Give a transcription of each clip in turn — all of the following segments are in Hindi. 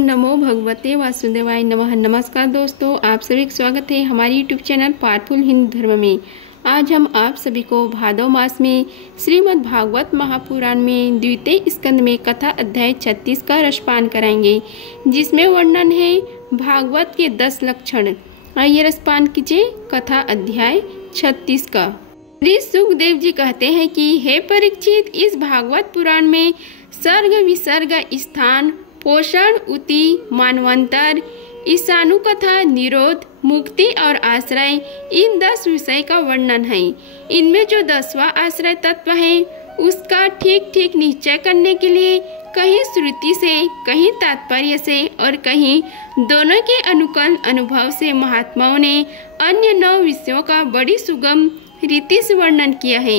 नमो भगवते वासुदेवाय नमः। नमस्कार दोस्तों, आप सभी का स्वागत है हमारे यूट्यूब चैनल पावरफुल हिंदू धर्म में। आज हम आप सभी को भादव मास में श्रीमद् भागवत महापुराण में द्वितीय स्कंद में कथा अध्याय 36 का रसपान कराएंगे, जिसमें वर्णन है भागवत के 10 लक्षण। आइए रसपान कीजिए कथा अध्याय 36 का। श्री सुखदेव जी कहते हैं कि हे परीक्षित, इस भागवत पुराण में सर्ग विसर्ग, स्थान, पोषण, उति, मानवंतर, ईशानुकथा, निरोध, मुक्ति और आश्रय, इन 10 विषय का वर्णन है। इनमें जो 10वां आश्रय तत्व है उसका ठीक ठीक निश्चय करने के लिए कहीं श्रुति से, कहीं तात्पर्य से और कहीं दोनों के अनुकूल अनुभव से महात्माओं ने अन्य 9 विषयों का बड़ी सुगम रीति से वर्णन किया है।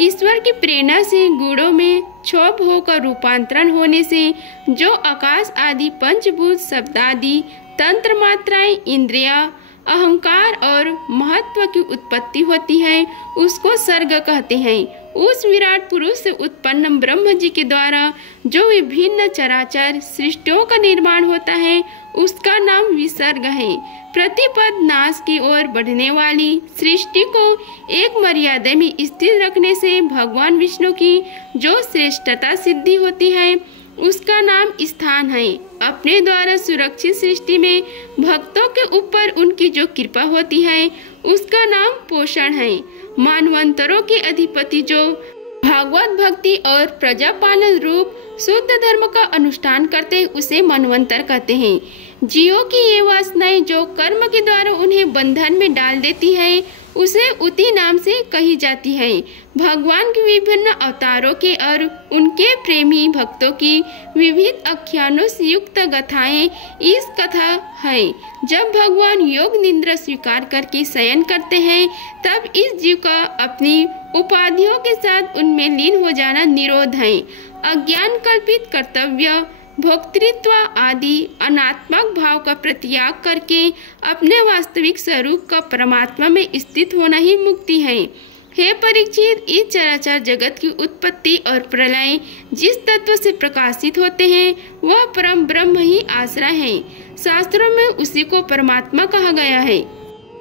ईश्वर की प्रेरणा से गुणों में क्षोभ होकर रूपांतरण होने से जो आकाश आदि पंचभूत, शब्द आदि तंत्र मात्राएं, इंद्रिया, अहंकार और महत्व की उत्पत्ति होती है, उसको सर्ग कहते हैं। उस विराट पुरुष से उत्पन्न ब्रह्म जी के द्वारा जो विभिन्न चराचर सृष्टियों का निर्माण होता है उसका नाम विसर्ग है। प्रतिपद नाश की ओर बढ़ने वाली सृष्टि को एक मर्यादा में स्थिर रखने से भगवान विष्णु की जो श्रेष्ठता सिद्धि होती है उसका नाम स्थान है। अपने द्वारा सुरक्षित सृष्टि में भक्तों के ऊपर उनकी जो कृपा होती है उसका नाम पोषण है। मानवंतरों के अधिपति जो भागवत भक्ति और प्रजापालन रूप शुद्ध धर्म का अनुष्ठान करते हैं उसे मनवंतर कहते हैं। जीवों की ये वासनाएं जो कर्म के द्वारा उन्हें बंधन में डाल देती है उसे उति नाम से कही जाती है। भगवान के विभिन्न अवतारों के और उनके प्रेमी भक्तों की विविध आख्यानों से युक्त गाथाएं इस कथा है। जब भगवान योग निद्रा स्वीकार करके शयन करते हैं तब इस जीव का अपनी उपाधियों के साथ उनमें लीन हो जाना निरोध है। अज्ञान कल्पित कर्तव्य, भोक्तृत्व आदि अनात्मक भाव का प्रत्याग करके अपने वास्तविक स्वरूप का परमात्मा में स्थित होना ही मुक्ति है। हे परीक्षित, इस चराचर जगत की उत्पत्ति और प्रलय जिस तत्व से प्रकाशित होते हैं वह परम ब्रह्म ही आश्रय है। शास्त्रों में उसी को परमात्मा कहा गया है।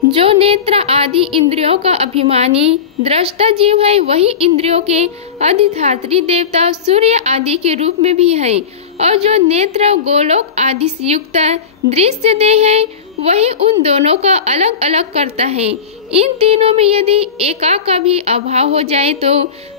जो नेत्र आदि इंद्रियों का अभिमानी दृष्टा जीव है वही इंद्रियों के अधिष्ठात्री देवता सूर्य आदि के रूप में भी है, और जो नेत्र गोलोक आदि से युक्त दृश्य देह है वही उन दोनों का अलग अलग करता है। इन तीनों में यदि एका का भी अभाव हो जाए तो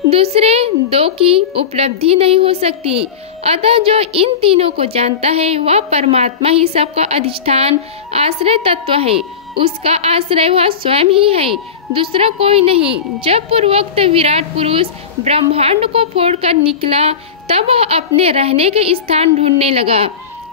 दूसरे 2 की उपलब्धि नहीं हो सकती। अतः जो इन तीनों को जानता है वह परमात्मा ही सबका अधिष्ठान आश्रय तत्व है। उसका आश्रय वह स्वयं ही है, दूसरा कोई नहीं। जब पूर्वोक्त विराट पुरुष ब्रह्मांड को फोड़कर निकला तब वह अपने रहने के स्थान ढूंढने लगा,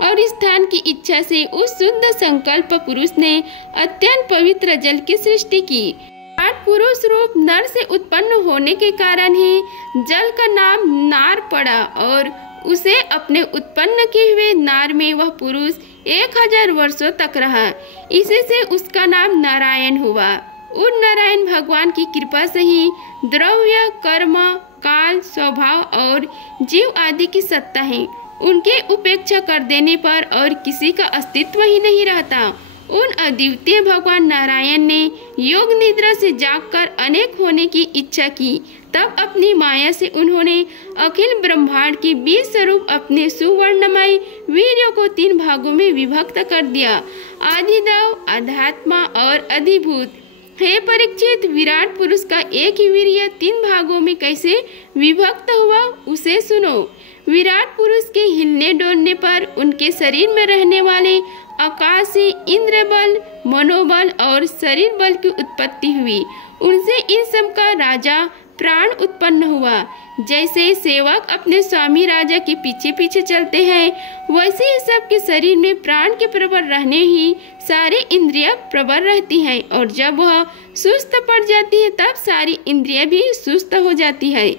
और स्थान की इच्छा से उस शुद्ध संकल्प पुरुष ने अत्यंत पवित्र जल की सृष्टि की। विराट पुरुष रूप नर से उत्पन्न होने के कारण ही जल का नाम नार पड़ा, और उसे अपने उत्पन्न किए हुए नार में वह पुरुष 1000 वर्षों तक रहा। इसी से उसका नाम नारायण हुआ। उन नारायण भगवान की कृपा से ही द्रव्य, कर्म, काल, स्वभाव और जीव आदि की सत्ता है। उनके उपेक्षा कर देने पर और किसी का अस्तित्व ही नहीं रहता। उन अद्वितीय भगवान नारायण ने योग निद्रा से जागकर अनेक होने की इच्छा की। तब अपनी माया से उन्होंने अखिल ब्रह्मांड की 20 स्वरूप अपने सुवर्णमय वीर्यों को 3 भागों में विभक्त कर दिया, आदिदेव, अध्यात्मा और अधिभूत। हे परीक्षित, विराट पुरुष का एक ही वीर्य 3 भागों में कैसे विभक्त हुआ उसे सुनो। विराट पुरुष के हिलने डोलने पर उनके शरीर में रहने वाले आकाश से इंद्र बल, मनोबल और शरीर बल की उत्पत्ति हुई। उनसे इन सब का राजा प्राण उत्पन्न हुआ। जैसे सेवक अपने स्वामी राजा के पीछे पीछे चलते हैं वैसे ही सबके शरीर में प्राण के प्रबल रहने ही सारी इंद्रियां प्रबल रहती हैं, और जब वह सुस्त पड़ जाती है तब सारी इंद्रियां भी सुस्त हो जाती है।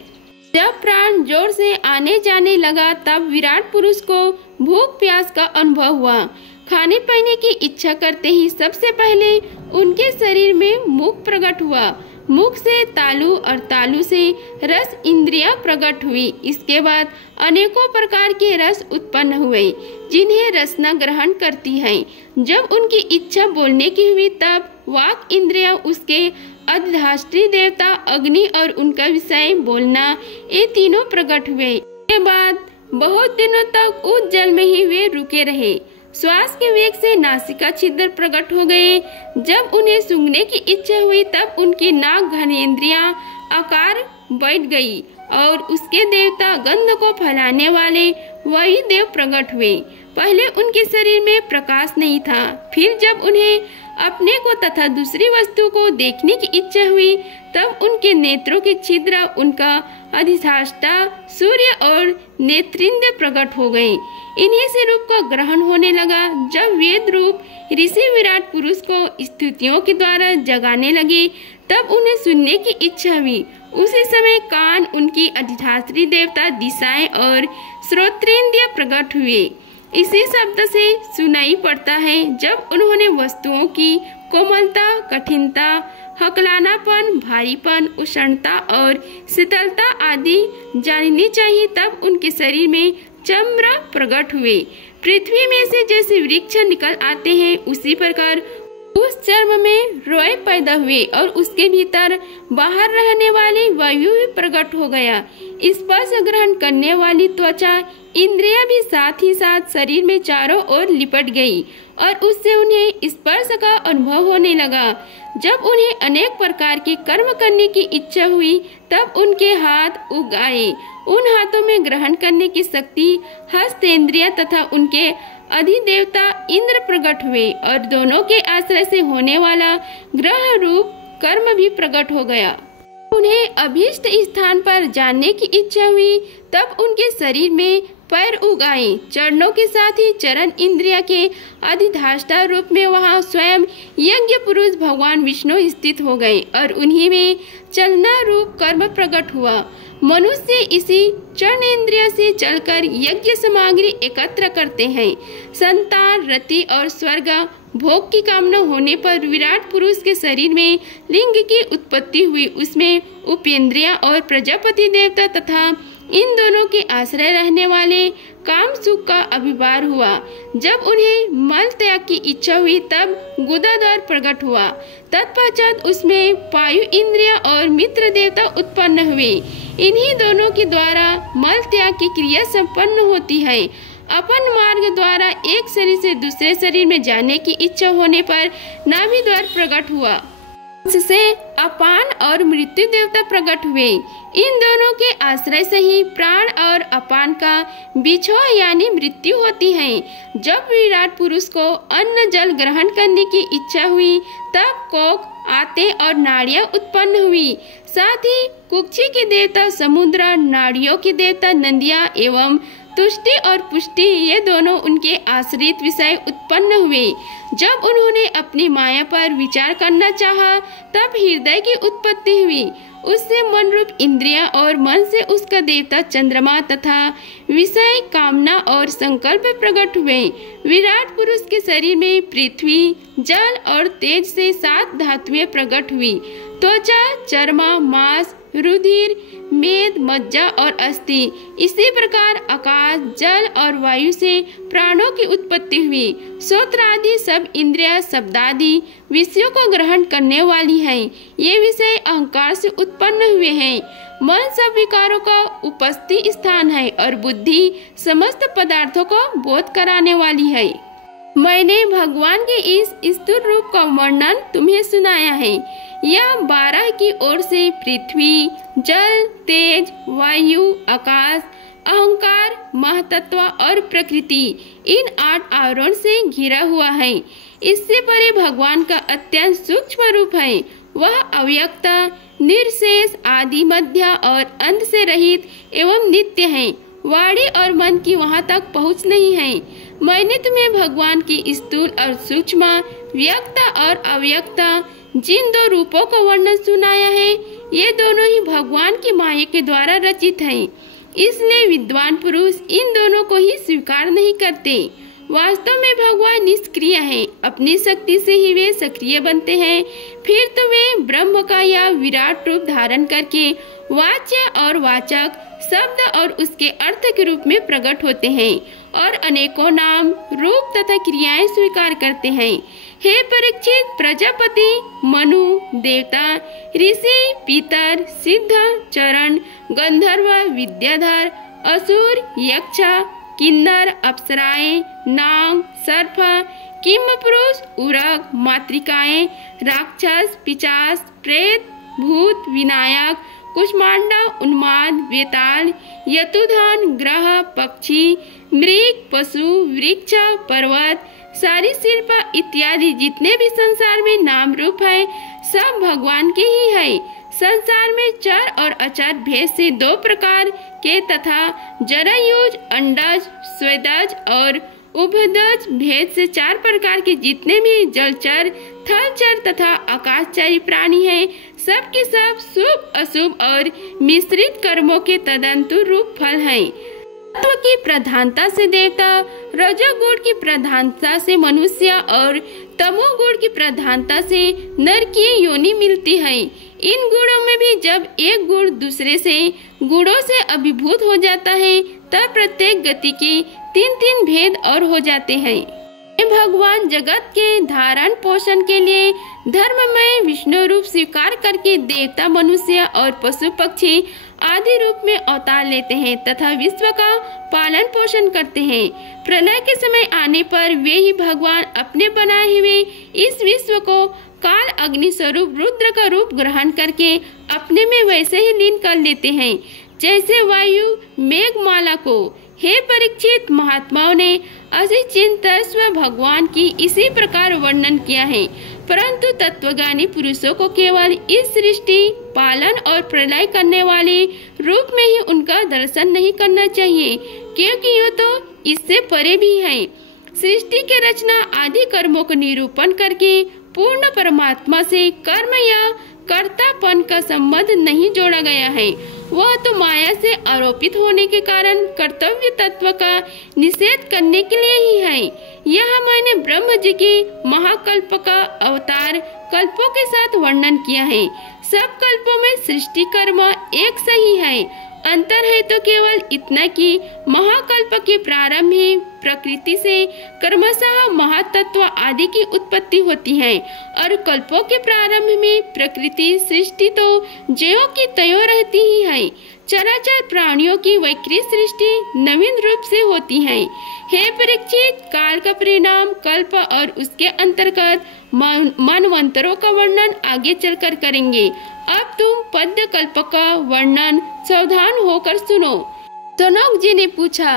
जब प्राण जोर से आने जाने लगा तब विराट पुरुष को भूख प्यास का अनुभव हुआ। खाने पीने की इच्छा करते ही सबसे पहले उनके शरीर में मुख प्रकट हुआ। मुख से तालु और तालु से रस इंद्रियां प्रकट हुई। इसके बाद अनेकों प्रकार के रस उत्पन्न हुए जिन्हें रसना ग्रहण करती है। जब उनकी इच्छा बोलने की हुई तब वाक इंद्रियां उसके अधिष्ठात्री देवता अग्नि और उनका विषय बोलना, ये तीनों प्रकट हुए। इसके बाद बहुत दिनों तक उस जल में ही वे रुके रहे। श्वास के वेग से नासिका छिद्र प्रकट हो गए। जब उन्हें सूंघने की इच्छा हुई तब उनकी नाक घनेन्द्रियां आकार बैठ गई और उसके देवता गंध को फैलाने वाले वायुदेव प्रकट हुए। पहले उनके शरीर में प्रकाश नहीं था, फिर जब उन्हें अपने को तथा दूसरी वस्तु को देखने की इच्छा हुई तब उनके नेत्रों के छिद्र, उनका अधिष्ठाता सूर्य और नेत्रिंद्र प्रकट हो गए। इन्हीं से रूप का ग्रहण होने लगा। जब वेद रूप ऋषि विराट पुरुष को स्तुतियों के द्वारा जगाने लगे तब उन्हें सुनने की इच्छा हुई। उसी समय कान, उनकी अधिष्ठात्री देवता, दिशाएं और श्रोत्रेंद्रिय प्रकट हुए। इसी शब्द से सुनाई पड़ता है जब उन्होंने वस्तुओं की कोमलता, कठिनता, हकलानापन, भारीपन, उष्णता और शीतलता आदि जाननी चाहिए तब उनके शरीर में चम्र प्रकट हुए। पृथ्वी में से जैसे वृक्ष निकल आते हैं उसी प्रकार उस चर्म में रोए पैदा हुए और उसके भीतर बाहर रहने वाली वायु भी प्रकट हो गया। स्पर्श ग्रहण करने वाली त्वचा इंद्रियां भी साथ ही साथ शरीर में चारों ओर लिपट गई और उससे उन्हें स्पर्श का अनुभव होने लगा। जब उन्हें अनेक प्रकार के कर्म करने की इच्छा हुई तब उनके हाथ उग आए। उन हाथों में ग्रहण करने की शक्ति, हस्तेंद्रिय तथा उनके अधिदेवता इंद्र प्रकट हुए और दोनों के आश्रय से होने वाला ग्रह रूप कर्म भी प्रकट हो गया। उन्हें अभीष्ट स्थान पर जाने की इच्छा हुई तब उनके शरीर में पैर उगाए। चरणों के साथ ही चरण इंद्रिया के अधिष्ठाता रूप में वहां स्वयं यज्ञ पुरुष भगवान विष्णु स्थित हो गए और उन्हीं में चलना रूप कर्म प्रकट हुआ। मनुष्य इसी चरण इंद्रिय से चलकर यज्ञ सामग्री एकत्र करते हैं। संतान, रति और स्वर्ग भोग की कामना होने पर विराट पुरुष के शरीर में लिंग की उत्पत्ति हुई। उसमें उपेंद्रिया और प्रजापति देवता तथा इन दोनों के आश्रय रहने वाले काम सुख का अभिवार हुआ। जब उन्हें मल त्याग की इच्छा हुई तब गुदाद्वार प्रकट हुआ। तत्पश्चात उसमें पायु इंद्रिया और मित्र देवता उत्पन्न हुए। इन्हीं दोनों के द्वारा मल त्याग की क्रिया संपन्न होती है। अपन मार्ग द्वारा एक शरीर से दूसरे शरीर में जाने की इच्छा होने पर नाभि द्वार प्रकट हुआ। उससे अपान और मृत्यु देवता प्रकट हुए। इन दोनों के आश्रय से ही प्राण और अपान का बिछोह यानी मृत्यु होती है। जब विराट पुरुष को अन्न जल ग्रहण करने की इच्छा हुई तब कोक, आते और नाड़ियां उत्पन्न हुई। साथ ही कुक्षी के देवता समुद्र, नाड़ियों के देवता नंदिया एवं तुष्टि और पुष्टि ये दोनों उनके आश्रित विषय उत्पन्न हुए। जब उन्होंने अपनी माया पर विचार करना चाहा तब हृदय की उत्पत्ति हुई। उससे मन रूप इंद्रिया और मन से उसका देवता चंद्रमा तथा विषय, कामना और संकल्प प्रकट हुए। विराट पुरुष के शरीर में पृथ्वी, जल और तेज से 7 धातुएं प्रकट हुई। त्वचा, चर्मा, मांस, रुधिर, मेद, मज्जा और अस्थि। इसी प्रकार आकाश, जल और वायु से प्राणों की उत्पत्ति हुई। श्रोत्र आदि सब इंद्रिया शब्दादि विषयों को ग्रहण करने वाली हैं। ये विषय अहंकार से उत्पन्न हुए हैं। मन सब विकारों का उपस्थित स्थान है और बुद्धि समस्त पदार्थों को बोध कराने वाली है। मैंने भगवान के इस स्थूल रूप का वर्णन तुम्हें सुनाया है। यह 12 की ओर से पृथ्वी, जल, तेज, वायु, आकाश, अहंकार, महतत्व और प्रकृति इन 8 आवरण से घिरा हुआ है। इससे परे भगवान का अत्यंत सूक्ष्म रूप है। वह अव्यक्त, निर्शेष, आदि, मध्य और अंत से रहित एवं नित्य है। वाणी और मन की वहाँ तक पहुँच नहीं है। मैंने तुम्हें भगवान की स्थूल और सूक्ष्म, व्यक्त और अव्यक्त जिन 2 रूपों का वर्णन सुनाया है, ये दोनों ही भगवान की माया के द्वारा रचित हैं। इसलिए विद्वान पुरुष इन दोनों को ही स्वीकार नहीं करते। वास्तव में भगवान निष्क्रिय हैं, अपनी शक्ति से ही वे सक्रिय बनते हैं। फिर तो वे ब्रह्म का या विराट रूप धारण करके वाच्य और वाचक शब्द और उसके अर्थ के रूप में प्रकट होते हैं और अनेकों नाम, रूप तथा क्रियाएं स्वीकार करते हैं। हे परीक्षित, प्रजापति, मनु, देवता, ऋषि, पितर, सिद्ध, चरण, गंधर्व, विद्याधर, असुर, यक्ष, किन्नर, अप्सराएं, नाग, सर्प, किंपुरुष, उरग, मातृकाएं, राक्षस, पिशाच, प्रेत, भूत, विनायक, कुष्मांडा, उन्माद, वेताल, यतुधन, ग्रह, पक्षी, मृग, पशु, वृक्ष, पर्वत, सरीसृप इत्यादि जितने भी संसार में नाम रूप है सब भगवान के ही है। संसार में चर और अचर भेद से दो प्रकार के तथा जरायुज, अंडज, स्वेदज और उभयदज भेद से चार प्रकार के जितने भी जलचर, थलचर तथा आकाशचारी प्राणी हैं, सब के सब शुभ, अशुभ और मिश्रित कर्मों के तदंतु रूप फल हैं। तत्व की प्रधानता से देवता, रजोगुण की प्रधानता से मनुष्य और तमोगुण की प्रधानता से नर की योनि मिलती है। इन गुणों में भी जब एक गुण दूसरे से गुणों से अभिभूत हो जाता है तब प्रत्येक गति के तीन तीन भेद और हो जाते हैं। भगवान जगत के धारण पोषण के लिए धर्ममय विष्णु रूप स्वीकार करके देवता, मनुष्य और पशु पक्षी आदि रूप में अवतार लेते हैं तथा विश्व का पालन पोषण करते हैं। प्रलय के समय आने पर वे ही भगवान अपने बनाए हुए इस विश्व को काल अग्नि स्वरूप रुद्र का रूप ग्रहण करके अपने में वैसे ही लीन कर लेते हैं जैसे वायु मेघमाला को। हे परीक्षित, महात्माओं ने असिचिंतस्व भगवान की इसी प्रकार वर्णन किया है, परंतु तत्वज्ञानी पुरुषों को केवल इस सृष्टि, पालन और प्रलय करने वाले रूप में ही उनका दर्शन नहीं करना चाहिए, क्योंकि ये तो इससे परे भी है। सृष्टि के रचना आदि कर्मों को निरूपण करके पूर्ण परमात्मा से कर्म या कर्तापन का संबंध नहीं जोड़ा गया है। वह तो माया से आरोपित होने के कारण कर्तव्य तत्व का निषेध करने के लिए ही है। यह मैंने ब्रह्म जी के महाकल्प का अवतार कल्पों के साथ वर्णन किया है। सब कल्पों में सृष्टि कर्म एक सही है, अंतर है तो केवल इतना कि महाकल्प के प्रारंभ ही प्रकृति से क्रमशः महातत्व आदि की उत्पत्ति होती है और कल्पों के प्रारंभ में प्रकृति सृष्टि तो ज्यों की त्यों रहती ही है। चराचर प्राणियों की वैकृत सृष्टि नवीन रूप से होती है। हे परीक्षित, काल का परिणाम कल्प और उसके अंतर्गत मनवंतरों का वर्णन आगे चलकर करेंगे। अब तुम पद्य कल्प का वर्णन सावधान होकर सुनो। सनक जी ने पूछा,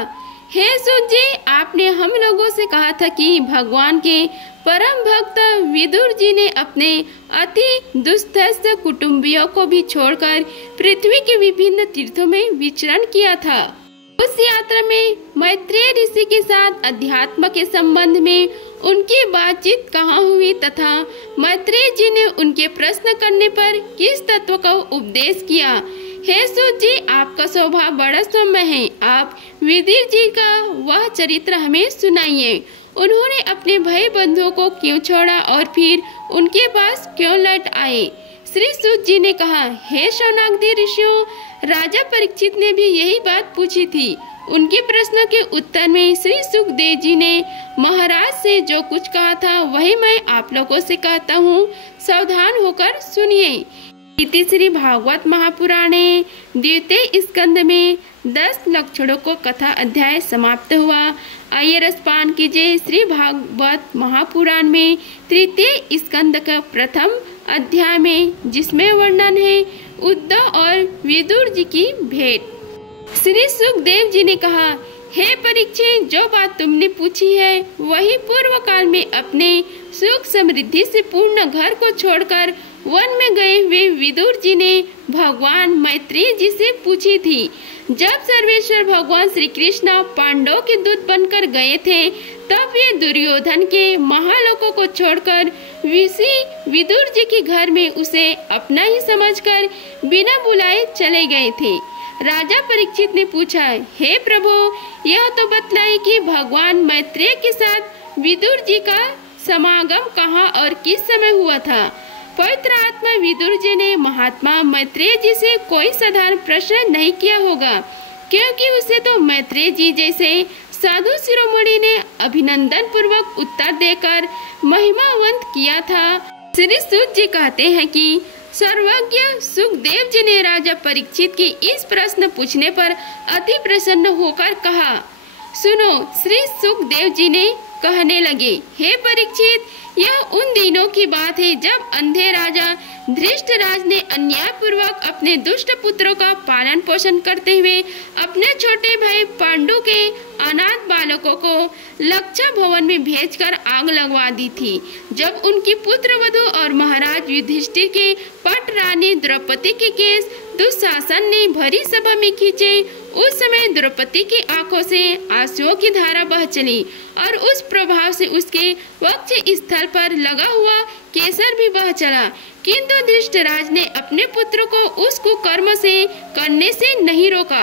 हे सूत जी, आपने हम लोगों से कहा था कि भगवान के परम भक्त विदुर जी ने अपने अति दुस्थ कुटुंबियों को भी छोड़कर पृथ्वी के विभिन्न तीर्थों में विचरण किया था। उस यात्रा में मैत्रेय ऋषि के साथ अध्यात्म के संबंध में उनकी बातचीत कहाँ हुई तथा मैत्रेय जी ने उनके प्रश्न करने पर किस तत्व का उपदेश किया। हे सूत जी, आपका स्वभाव बड़ा सौम्य है, आप विदुर जी का वह चरित्र हमें सुनाइए। उन्होंने अपने भाई बंधुओं को क्यों छोड़ा और फिर उनके पास क्यों लौट आए। श्री सूत जी ने कहा, हे शौनकादि ऋषियों, राजा परीक्षित ने भी यही बात पूछी थी। उनके प्रश्न के उत्तर में श्री सुखदेव जी ने महाराज से जो कुछ कहा था वही मैं आप लोगों से कहता हूँ, सावधान होकर सुनिए। इति श्री भागवत महापुराणे द्वितीय स्कंद में 10 लक्षणों को कथा अध्याय समाप्त हुआ। आइए रसपान कीजिए श्री भागवत महापुराण में तृतीय स्कंद का प्रथम अध्याय में, जिसमें वर्णन है उद्धव और विदुर जी की भेंट। श्री सुखदेव जी ने कहा, हे परीक्षित, जो बात तुमने पूछी है वही पूर्व काल में अपने सुख समृद्धि से पूर्ण घर को छोड़कर वन में गए हुए विदुर जी ने भगवान मैत्रेय जी से पूछी थी। जब सर्वेश्वर भगवान श्री कृष्ण पांडवों के दूत बनकर गए थे तब वे दुर्योधन के महालोकों को छोड़कर विदुर जी के घर में उसे अपना ही समझकर बिना बुलाए चले गए थे। राजा परीक्षित ने पूछा, हे प्रभु, यह तो बतलाए कि भगवान मैत्रेय के साथ विदुर जी का समागम कहाँ और किस समय हुआ था। पवित्र आत्मा विदुर जी ने महात्मा मैत्रेय जी से कोई साधारण प्रश्न नहीं किया होगा, क्योंकि उसे तो मैत्रेय जी जैसे साधु शिरोमणि ने अभिनंदन पूर्वक उत्तर देकर महिमावंत किया था। श्री सूत जी कहते हैं कि सर्वज्ञ सुखदेव जी ने राजा परीक्षित के इस प्रश्न पूछने पर अति प्रसन्न होकर कहा। सुनो, श्री सुखदेव जी ने कहने लगे, हे परीक्षित, यह उन दिनों की बात है जब अंधे राजा धृष्टराज ने अन्यायपूर्वक अपने दुष्ट पुत्रों का पालन पोषण करते हुए अपने छोटे भाई पांडु के अनाथ बालकों को लक्षा भवन में भेजकर आग लगवा दी थी। जब उनकी पुत्र वधु और महाराज युधिष्ठिर के पट रानी द्रौपदी के केस दुशासन ने भरी सभा में खींचे, उस समय द्रौपदी की आंखों से आंसुओं की धारा बह चली और उस प्रभाव से उसके वक्ष स्थल पर लगा हुआ केसर भी बह चला। किंतु धृष्टराज ने अपने पुत्र को उस कुकर्म से करने से नहीं रोका।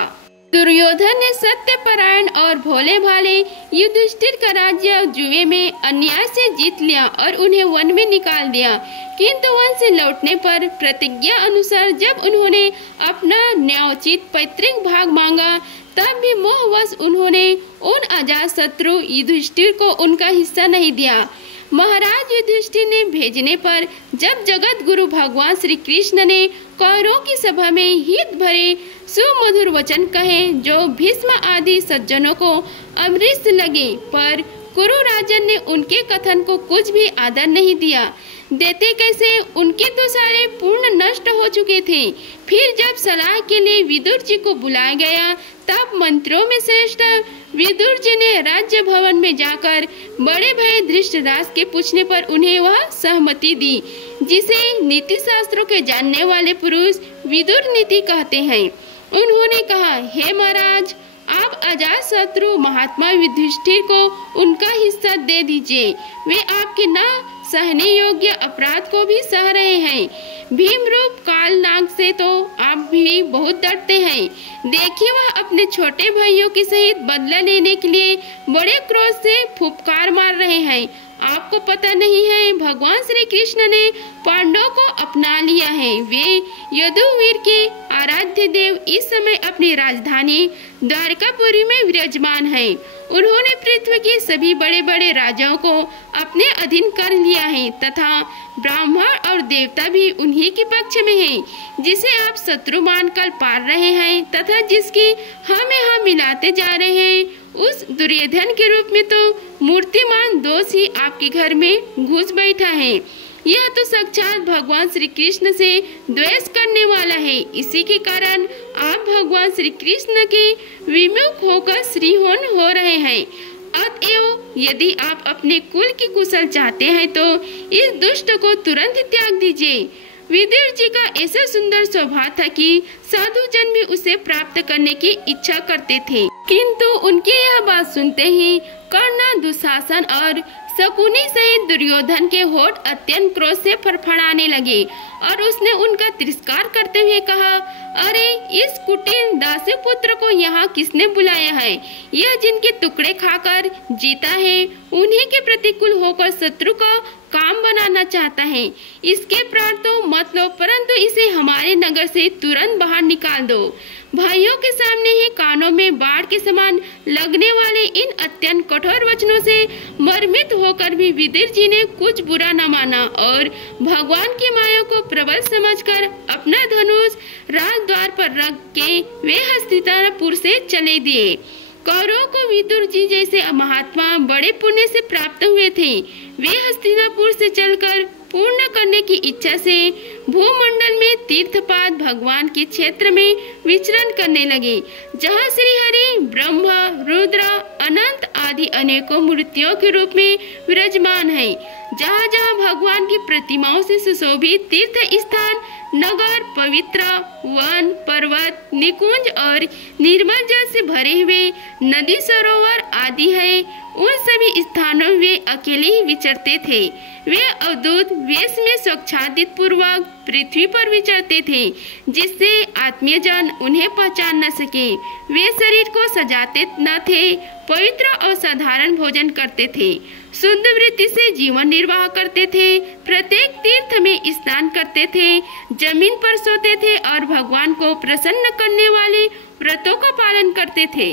दुर्योधन ने सत्यपरायण और भोले भाले युधिष्ठिर का राज्य जुए में अन्याय से जीत लिया और उन्हें वन में निकाल दिया। किंतु वन से लौटने पर प्रतिज्ञा अनुसार जब उन्होंने अपना न्यायोचित पैतृक भाग मांगा, तब भी मोहवश उन्होंने उन अजात शत्रु युधिष्ठिर को उनका हिस्सा नहीं दिया। महाराज युधिष्ठिर ने भेजने पर जब जगत गुरु भगवान श्री कृष्ण ने कौरवों की सभा में हित भरे सुमधुर वचन कहे, जो भीष्म आदि सज्जनों को अमृत लगे, पर कुरु राजन ने उनके कथन को कुछ भी आदर नहीं दिया। देते कैसे, उनके तो सारे पूर्ण नष्ट हो चुके थे। फिर जब सलाह के लिए विदुर जी को बुलाया गया, तब मंत्रियों में श्रेष्ठ विदुर जी ने राज्य भवन में जाकर बड़े भाई धृष्टराज के पूछने पर उन्हें वह सहमति दी, जिसे नीति शास्त्रों के जानने वाले पुरुष विदुर नीति कहते हैं। उन्होंने कहा, हे महाराज, आप अजात शत्रु महात्मा युधिष्ठिर को उनका हिस्सा दे दीजिए। वे आपके न सहने योग्य अपराध को भी सह रहे हैं। भीम रूप काल नाग से तो आप भी बहुत डरते हैं। देखिए, वह अपने छोटे भाइयों के सहित बदला लेने के लिए बड़े क्रोध से फुफकार मार रहे हैं। आपको पता नहीं है, भगवान श्री कृष्ण ने पांडवों को अपना लिया है। वे यदुवीर के आराध्य देव इस समय अपनी राजधानी द्वारकापुरी में विराजमान हैं। उन्होंने पृथ्वी के सभी बड़े बड़े राजाओं को अपने अधीन कर लिया है तथा ब्राह्मण और देवता भी उन्हीं के पक्ष में हैं, जिसे आप शत्रु मानकर पार रहे हैं तथा जिसकी हम मिलाते जा रहे हैं। उस दुर्योधन के रूप में तो मूर्तिमान दोष ही आपके घर में घुस बैठा है। यह तो साक्षात भगवान श्री कृष्ण से द्वेष करने वाला है। इसी के कारण आप भगवान श्री कृष्ण के विमुख होकर श्रीहोन हो रहे हैं। अतएव यदि आप अपने कुल की कुशल चाहते हैं तो इस दुष्ट को तुरंत त्याग दीजिए। विदुर जी का ऐसा सुंदर स्वभाव था कि साधु जन भी उसे प्राप्त करने की इच्छा करते थे, किंतु उनकी यह बात सुनते ही कर्ण, दुशासन और शकुनी सहित दुर्योधन के होठ अत्यंत क्रोध से फड़फड़ाने लगे और उसने उनका तिरस्कार करते हुए कहा, अरे इस कुटिल दासी पुत्र को यहाँ किसने बुलाया है? यह जिनके टुकड़े खाकर जीता है, उन्हीं के प्रतिकूल होकर शत्रु का काम बनाना चाहता है। इसके प्राण तो मत लो, परंतु इसे हमारे नगर से तुरंत बाहर निकाल दो। भाइयों के सामने ही कानों में बाढ़ के समान लगने वाले इन अत्यंत कठोर वचनों से मर्मित होकर भी विदुर जी ने कुछ बुरा न माना और भगवान की माया को प्रबल समझकर अपना धनुष राजद्वार पर रख के वे हस्तिनापुर से चले दिए। कौरवों को विदुर जी जैसे महात्मा बड़े पुण्य से प्राप्त हुए थे। वे हस्तिनापुर से चलकर पूर्ण करने की इच्छा से भूमंडल में तीर्थपाद भगवान के क्षेत्र में विचरण करने लगे, जहाँ श्री हरि, ब्रह्मा, रुद्र, अनंत आदि अनेकों मूर्तियों के रूप में विराजमान है। जहाँ जहाँ भगवान की प्रतिमाओं से सुशोभित तीर्थ स्थान नगर, पवित्र वन, पर्वत, निकुंज और निर्मल जल से भरे हुए नदी, सरोवर आदि है, उन सभी स्थानों में वे अकेले ही विचरते थे। वे अवधूत वेश में स्वच्छादित पूर्वक पृथ्वी पर विचरते थे, जिससे आत्मीय जन उन्हें पहचान न सके। वे शरीर को सजाते न थे, पवित्र और साधारण भोजन करते थे, शुद्ध वृत्ति से जीवन निर्वाह करते थे, प्रत्येक तीर्थ में स्नान करते थे, जमीन पर सोते थे और भगवान को प्रसन्न करने वाले व्रतों का पालन करते थे।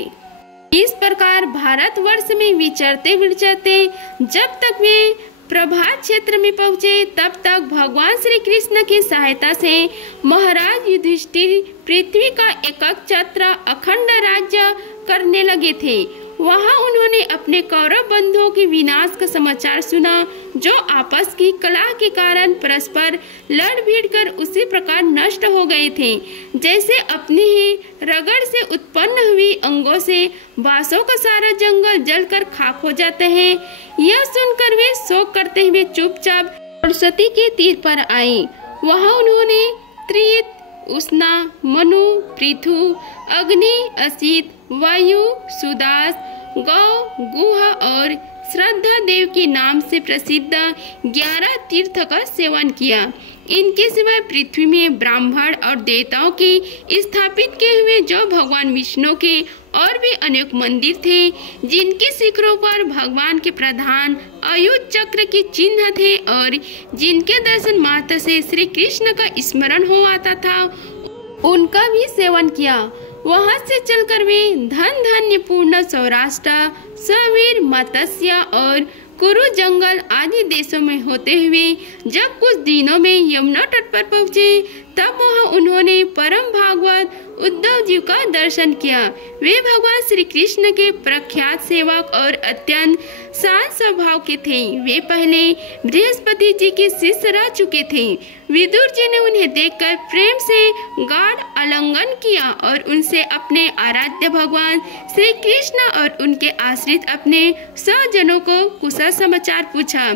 इस प्रकार भारतवर्ष में विचरते विचरते जब तक वे प्रभात क्षेत्र में पहुँचे, तब तक भगवान श्री कृष्ण की सहायता से महाराज युधिष्ठिर पृथ्वी का एकक छत्र अखंड राज्य करने लगे थे। वहां उन्होंने अपने कौरव बंधुओं के विनाश का समाचार सुना, जो आपस की कलह के कारण परस्पर लड़ भिड़ कर उसी प्रकार नष्ट हो गए थे, जैसे अपने ही रगड़ से उत्पन्न हुई अंगों से बांसों का सारा जंगल जलकर खाक हो जाता है। यह सुनकर वे शोक करते हुए चुपचाप सरस्वती के तीर पर आए। वहां उन्होंने त्रित, उष्णा, मनु, पृथु, अग्नि, असित, वायु, सुदास, गौ, गुहा और श्रद्धा देव के नाम से प्रसिद्ध 11 तीर्थ का सेवन किया। इनके सिवाय पृथ्वी में ब्राह्मण और देवताओं के स्थापित किए हुए जो भगवान विष्णु के और भी अनेक मंदिर थे, जिनके शिखरों पर भगवान के प्रधान आयुध चक्र के चिन्ह थे और जिनके दर्शन मात्र से श्री कृष्ण का स्मरण हो आता था, उनका भी सेवन किया। वहां से चलकर वे धन धान्य पूर्ण सौराष्ट्र, सवीर, मत्स्य और कुरु जंगल आदि देशों में होते हुए जब कुछ दिनों में यमुना तट पर पहुँचे, तब वहां उन्होंने परम भागवत उद्धव जी का दर्शन किया। वे भगवान श्री कृष्ण के प्रख्यात सेवक और अत्यंत शांत स्वभाव के थे। वे पहले बृहस्पति जी के शिष्य रह चुके थे। विदुर जी ने उन्हें देखकर प्रेम से गाढ़ आलिंगन किया और उनसे अपने आराध्य भगवान श्री कृष्ण और उनके आश्रित अपने स्वजनों को कुशल समाचार पूछा।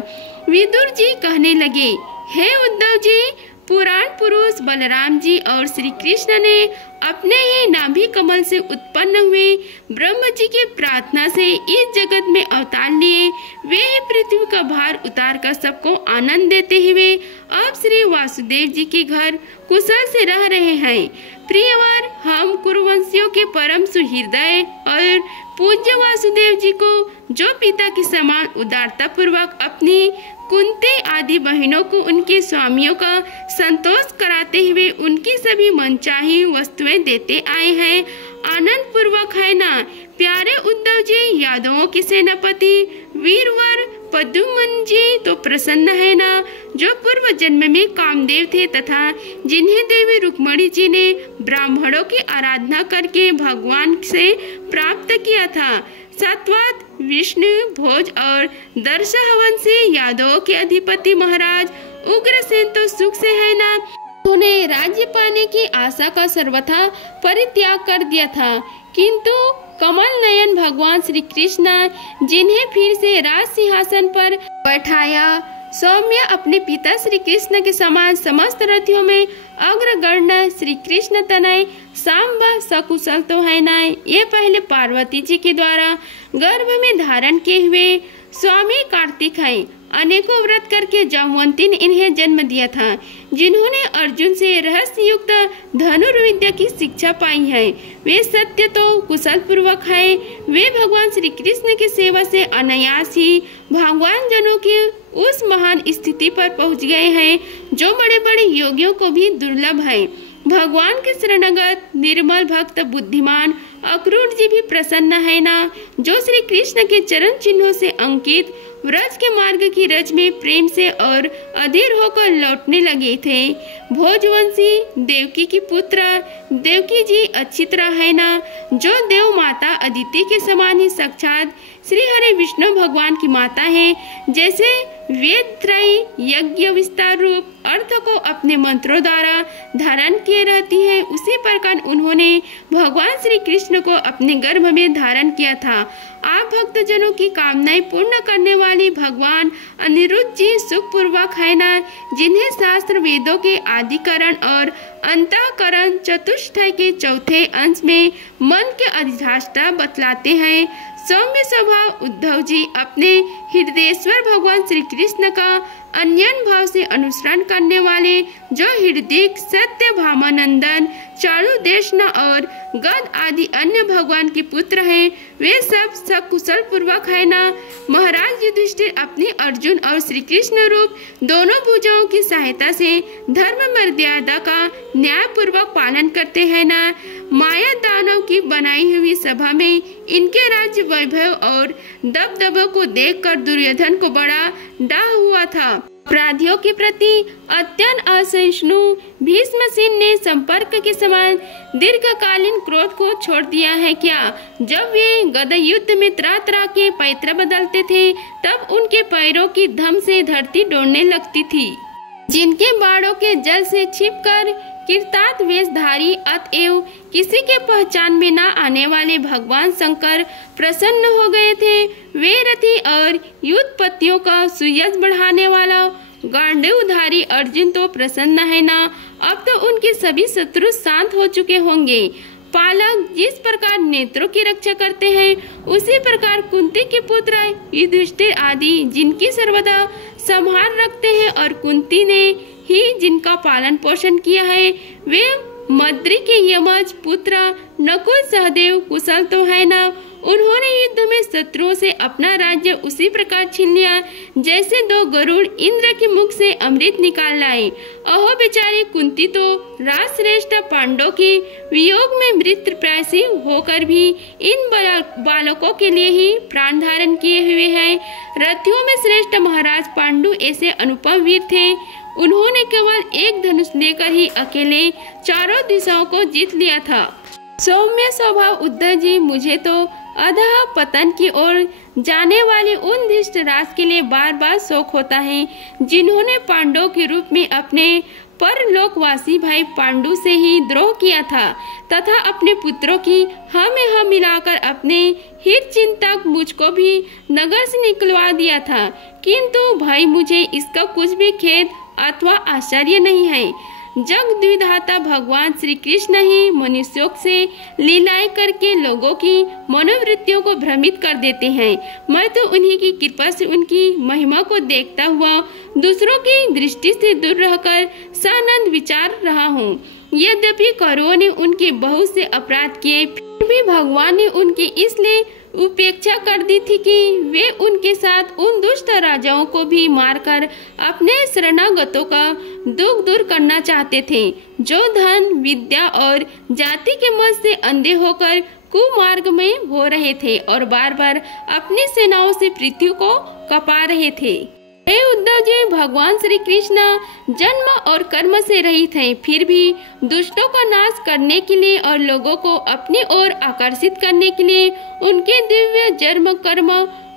विदुर जी कहने लगे, हे उद्धव जी, पुराण पुरुष बलराम जी और श्री कृष्ण ने अपने ही नाभि कमल से उत्पन्न हुए ब्रह्म जी की प्रार्थना से इस जगत में अवतार लिए। वे ही पृथ्वी का भार उतार कर सबको आनंद देते हुए अब श्री वासुदेव जी के घर कुशल से रह रहे हैं। प्रियवर, हम कुरुवंशियों के परम सुहृदय और पूज्य वासुदेव जी को, जो पिता के समान उदारता पूर्वक अपनी कुंती आदि बहनों को उनके स्वामियों का संतोष कराते हुए उनकी सभी मनचाही वस्तुएं देते आए हैं, आनंद पूर्वक है ना। प्यारे उद्धव जी, यादवों के सेनापति वीरवर पद्युमन जी तो प्रसन्न है ना, जो पूर्व जन्म में कामदेव थे तथा जिन्हें देवी रुक्मणी जी ने ब्राह्मणों की आराधना करके भगवान से प्राप्त किया था। सत्वत, विष्णु, भोज और दर्श हवन से यादवों के अधिपति महाराज उग्रसेन तो सुख से है ना। उन्हें राज्य पाने की आशा का सर्वथा परित्याग कर दिया था, किंतु कमल नयन भगवान श्री कृष्ण, जिन्हें फिर से राज सिंहासन पर बैठाया, सौम्य अपने पिता श्री कृष्ण के समान समस्त रथियों में अग्रगण्य श्री कृष्ण तनय सांब सकुशल तो है ना। ये पहले पार्वती जी के द्वारा गर्भ में धारण किए हुए स्वामी कार्तिक हैं। अनेकों व्रत करके जामवंती ने इन्हें जन्म दिया था, जिन्होंने अर्जुन से रहस्य युक्त धनुर्विद्या की शिक्षा पाई है। वे सत्य तो कुशल पूर्वक है। वे भगवान श्री कृष्ण की सेवा से अनायास ही भगवान जनों की उस महान स्थिति पर पहुंच गए हैं, जो बड़े बड़े योगियों को भी दुर्लभ है। भगवान के शरणागत निर्मल भक्त बुद्धिमान अक्रूर जी भी प्रसन्न है ना, जो श्री कृष्ण के चरण चिन्हों से अंकित व्रज के मार्ग की रज में प्रेम से और अधीर होकर लौटने लगे थे। भोजवंशी देवकी की पुत्र देवकी जी अच्छी तरह है ना, जो देव माता अदिति के समान ही साक्षात श्री हरि विष्णु भगवान की माता है। जैसे वेद त्रय यज्ञ विस्तार रूप अर्थ को अपने मंत्रों द्वारा धारण किए रहती है, उसी प्रकार उन्होंने भगवान श्री कृष्ण कृष्ण को अपने गर्भ में धारण किया था। आप भक्तजनों की कामनाएं पूर्ण करने वाली भगवान अनिरुद्ध जी सुखपूर्वक है ना, जिन्हें शास्त्र वेदों के आदिकरण और अंतःकरण चतुष्टय के चौथे अंश में मन के अधिष्ठाता बतलाते हैं। सौम्य स्वभाव उद्धव जी अपने हृदयेश्वर भगवान श्री कृष्ण का अन्यन भाव से अनुसरण करने वाले, जो हृदय सत्य भामानंदन चारुदेशन और गद आदि अन्य भगवान के पुत्र हैं, वे सब सकुशल पूर्वक है ना। महाराज युधिष्ठिर अपने अर्जुन और श्री कृष्ण रूप दोनों भुजाओं की सहायता से धर्म मर्यादा का न्याय पूर्वक पालन करते हैं ना। माया दानव की बनाई हुई सभा में इनके राज्य वैभव और दबदबे को देखकर दुर्योधन को बड़ा डाह हुआ था। अपराधियों के प्रति अत्यंत असहिष्णु भीष्मसेन ने संपर्क के समान दीर्घकालीन क्रोध को छोड़ दिया है क्या? जब वे गदा युद्ध में तरह तरह के पैत्र बदलते थे, तब उनके पैरों की धम से धरती डोलने लगती थी। जिनके बाड़ों के जल से छिपकर किरतात वेशधारी अतएव किसी के पहचान में न आने वाले भगवान शंकर प्रसन्न हो गए थे। वे रथी और युद्धपतियों का सुयश बढ़ाने वाला गांडीवधारी अर्जुन तो प्रसन्न है ना। अब तो उनके सभी शत्रु शांत हो चुके होंगे। पालक जिस प्रकार नेत्रों की रक्षा करते हैं, उसी प्रकार कुंती के पुत्र युधिष्ठिर आदि जिनकी सर्वदा संभाल रखते हैं और कुंती ने ही जिनका पालन पोषण किया है, वे मद्री के यमज पुत्र नकुल सहदेव कुशल तो है ना। उन्होंने युद्ध में शत्रुओं से अपना राज्य उसी प्रकार छीन लिया जैसे दो गरुड़ इंद्र के मुख से अमृत निकाल लाए। अहो बेचारी कुंती तो राजश्रेष्ठ पांडवों के वियोग में मृतप्रायसी होकर भी इन बालकों के लिए ही प्राण धारण किए हुए हैं। रथियों में श्रेष्ठ महाराज पांडु ऐसे अनुपम वीर थे। उन्होंने केवल एक धनुष लेकर ही अकेले चारों दिशाओं को जीत लिया था। सौम्य स्वभाव उद्धव जी, मुझे तो अधः पतन की ओर जाने वाले उन धृतराज के लिए बार बार शोक होता है, जिन्होंने पांडवों के रूप में अपने परलोकवासी भाई पांडु से ही द्रोह किया था तथा अपने पुत्रों की हम में हम मिलाकर अपने हित चिंतक मुझको भी नगर से निकलवा दिया था। किंतु भाई मुझे इसका कुछ भी खेद अथवा आश्चर्य नहीं है। जग द्विधाता भगवान श्री कृष्ण ही मनुष्यों से लीलाएं करके लोगों की मनोवृत्तियों को भ्रमित कर देते हैं। मैं तो उन्हीं की कृपा से उनकी महिमा को देखता हुआ दूसरों की दृष्टि से दूर रहकर सानंद विचार रहा हूँ। यद्यपि कौरवों ने उनके बहुत से अपराध किए, फिर भी भगवान ने उनकी इसलिए उपेक्षा कर दी थी कि वे उनके साथ उन दुष्ट राजाओं को भी मारकर अपने शरणागतों का दुख दूर करना चाहते थे, जो धन विद्या और जाति के मद से अंधे होकर कुमार्ग में हो रहे थे और बार बार अपनी सेनाओं से पृथ्वी को कपा रहे थे। हे उद्धव जी, भगवान श्री कृष्ण जन्म और कर्म से रहित हैं, फिर भी दुष्टों का नाश करने के लिए और लोगों को अपनी ओर आकर्षित करने के लिए उनके दिव्य जन्म कर्म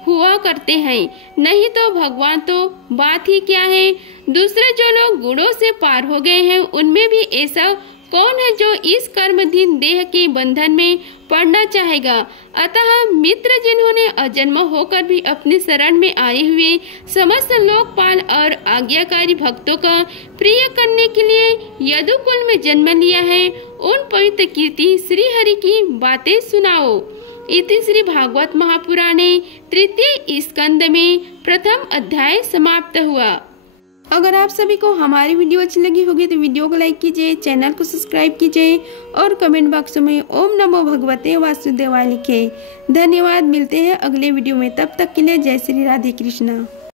हुआ करते हैं। नहीं तो भगवान तो बात ही क्या है। दूसरे जो लोग गुणों से पार हो गए हैं, उनमें भी ऐसा कौन है जो इस कर्मधीन देह के बंधन में पड़ना चाहेगा। अतः मित्र जिन्होंने अजन्म होकर भी अपने शरण में आए हुए समस्त लोकपाल और आज्ञाकारी भक्तों का प्रिय करने के लिए यदुकुल में जन्म लिया है, उन पवित्र कीर्ति श्री हरि की बातें सुनाओ। इति श्री भागवत महापुराणे तृतीय स्कंद में प्रथम अध्याय समाप्त हुआ। अगर आप सभी को हमारी वीडियो अच्छी लगी होगी तो वीडियो को लाइक कीजिए, चैनल को सब्सक्राइब कीजिए और कमेंट बॉक्स में ओम नमो भगवते वासुदेवाय लिखें। धन्यवाद। मिलते हैं अगले वीडियो में, तब तक के लिए जय श्री राधे कृष्णा।